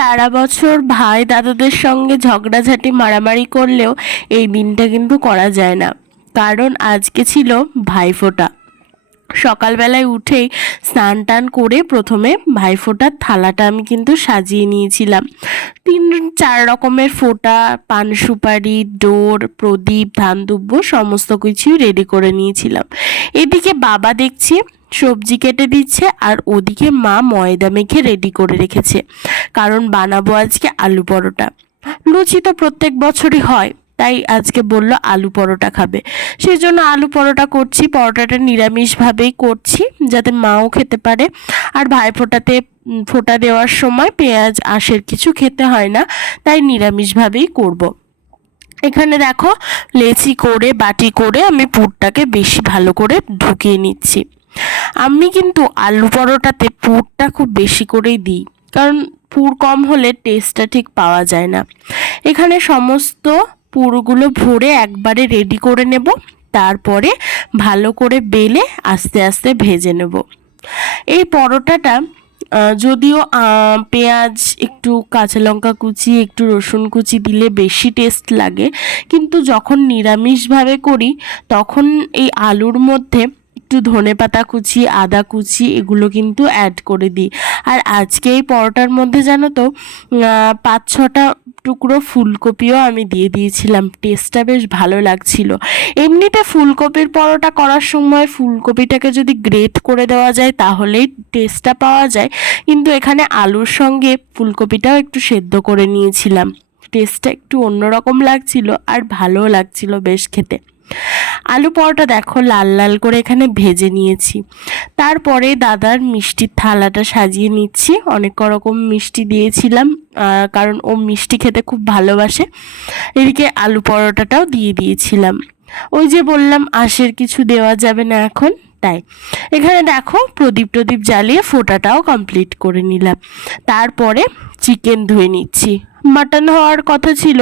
সারা বছর ভাই দাদাদের সঙ্গে ঝগড়াঝাটি মারামারি করলেও এই দিনটা কিন্তু করা যায় না। কারণ আজকে ছিল ভাইফোঁটা। সকালবেলায় উঠেই স্নান টান করে প্রথমে ভাইফোঁটার থালাটা আমি কিন্তু সাজিয়ে নিয়েছিলাম। তিন, চার রকমের ফোঁটা, পান সুপারি ডোর প্রদীপ, ধান দুব্য সমস্ত কিছুই রেডি করে নিয়েছিলাম। এদিকে বাবা দেখছি, সবজি কেটে দিচ্ছে আর ওদিকে মা ময়দা মেখে রেডি করে রেখেছে। কারণ বানাবো আজকে আলু পরোটা। লুচি তো প্রত্যেক বছরই হয়। তাই আজকে বলল আলু পরোটা খাবে। সেই জন্য আলু পরোটা করছি, পরোটাটা নিরামিষভাবেই করছি যাতে মাও খেতে পারে। আর ভাইফোঁটাতে ফোঁটা দেওয়ার সময় পেঁয়াজ, আঁশের কিছু খেতে হয় না, তাই নিরামিষভাবেই করব। এখানে দেখো লেচি করে, বাটি করে আমি পুরটাকে বেশি ভালো করে ঢুকিয়ে নিচ্ছি। আমি কিন্তু আলু পরোটাতে পুরটা খুব বেশি করেই দিই, কারণ পুর কম হলে টেস্টটা ঠিক পাওয়া যায় না। এখানে সমস্ত পুরগুলো ভরে একবারে রেডি করে নেব। তারপরে ভালো করে বেলে আস্তে আস্তে ভেজে নেব। এই পরোটাটা যদিও পেঁয়াজ, একটু কাঁচা লঙ্কা কুচি, একটু রসুন কুচি দিলে বেশি টেস্ট লাগে। কিন্তু যখন নিরামিষভাবে করি, তখন এই আলুর মধ্যে একটু ধনে পাতা কুচি, আদা কুচি এগুলো কিন্তু অ্যাড করে দিই। আর আজকে এই পরোটার মধ্যে জানো তো পাঁচ ছটা টুকরো ফুলকপিও আমি দিয়ে দিয়েছিলাম। টেস্টটা বেশ ভালো লাগছিল। এমনিতে ফুলকপির পরোটা করার সময় ফুলকপিটাকে যদি গ্রেট করে দেওয়া যায়, তাহলেই টেস্টটা পাওয়া যায়। কিন্তু এখানে আলুর সঙ্গে ফুলকপিটাও একটু সেদ্ধ করে নিয়েছিলাম। টেস্টটা একটু অন্যরকম লাগছিল আর ভালোও লাগছিল বেশ খেতে। আলু পরোটা দেখো, লাল লাল করে এখানে ভেজে নিয়েছি। তারপরে দাদার মিষ্টির থালাটা সাজিয়ে নিচ্ছি। অনেক রকম মিষ্টি দিয়েছিলাম কারণ ও মিষ্টি খেতে খুব ভালোবাসে। এদিকে আলু পরোটাটাও দিয়ে দিয়েছিলাম। ওই যে বললাম, আশের কিছু দেওয়া যাবে না এখন, তাই। এখানে দেখো, প্রদীপ টদীপ জ্বালিয়ে ফোটাটাও কমপ্লিট করে নিলাম। তারপরে চিকেন ধুয়ে নিচ্ছি। মাটন হওয়ার কথা ছিল,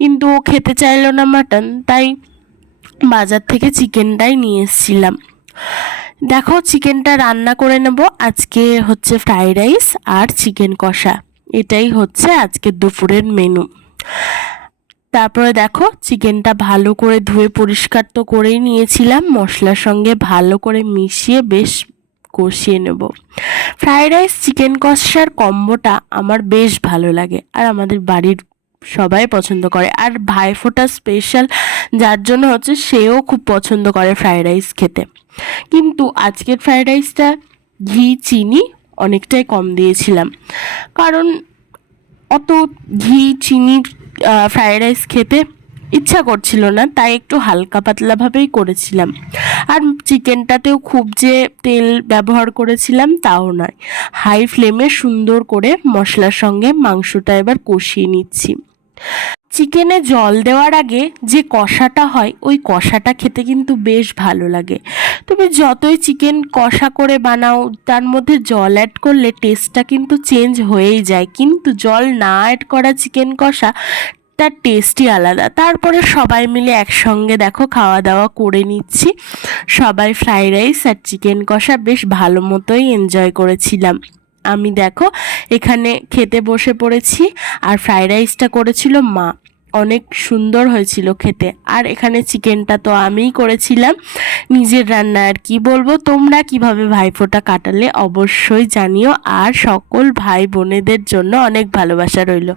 কিন্তু ও খেতে চাইলো না মাটন তাই বাজার থেকে চিকেনটাই নিয়ে এসেছিলাম। দেখো, চিকেনটা রান্না করে নেব। আজকে হচ্ছে ফ্রাইড রাইস আর চিকেন কষা। এটাই হচ্ছে আজকের দুপুরের মেনু। তারপরে দেখো, চিকেনটা ভালো করে ধুয়ে পরিষ্কার তো করেই নিয়েছিলাম। মশলার সঙ্গে ভালো করে মিশিয়ে বেশ কষিয়ে নেব। ফ্রাইড রাইস, চিকেন কষার কম্বোটা আমার বেশ ভালো লাগে। আর আমাদের বাড়ির সবাই পছন্দ করে। আর ভাইফোঁটা স্পেশাল যার জন্য হচ্ছে সেও খুব পছন্দ করে ফ্রায়েড রাইস খেতে। কিন্তু আজকের ফ্রায়েড রাইসটা ঘি, চিনি অনেকটাই কম দিয়েছিলাম। কারণ অত ঘি চিনির ফ্রায়েড রাইস খেতে ইচ্ছা করছিল না, তাই একটু হালকা পাতলাভাবেই করেছিলাম। আর চিকেনটাতেও খুব যে তেল ব্যবহার করেছিলাম তাও নয়। হাই ফ্লেমে সুন্দর করে মশলার সঙ্গে মাংসটা এবার কষিয়ে নিচ্ছি। চিকেনে জল দেওয়ার আগে যে কষাটা হয়, ওই কষাটা খেতে কিন্তু বেশ ভালো লাগে। তুমি যতই চিকেন কষা করে বানাও, তার মধ্যে জল অ্যাড করলে টেস্টটা কিন্তু চেঞ্জ হয়েই যায়। কিন্তু জল না অ্যাড করা চিকেন কষা, তার টেস্টই আলাদা। তারপরে সবাই মিলে একসঙ্গে দেখো খাওয়া দাওয়া করে নিচ্ছি। সবাই ফ্রাইড রাইস আর চিকেন কষা বেশ ভালো মতোই এনজয় করেছিলাম। আমি দেখো, এখানে খেতে বসে পড়েছি আর ফ্রাইড রাইসটা করেছিল মা। অনেক সুন্দর হয়েছিল খেতে। আর এখানে চিকেনটা তো আমিই করেছিলাম। নিজের রান্না আর কি বলব, তোমরা কীভাবে ভাইফোঁটা কাটালে অবশ্যই জানিও। আর সকল ভাই বোনেদের জন্য অনেক ভালোবাসা রইল।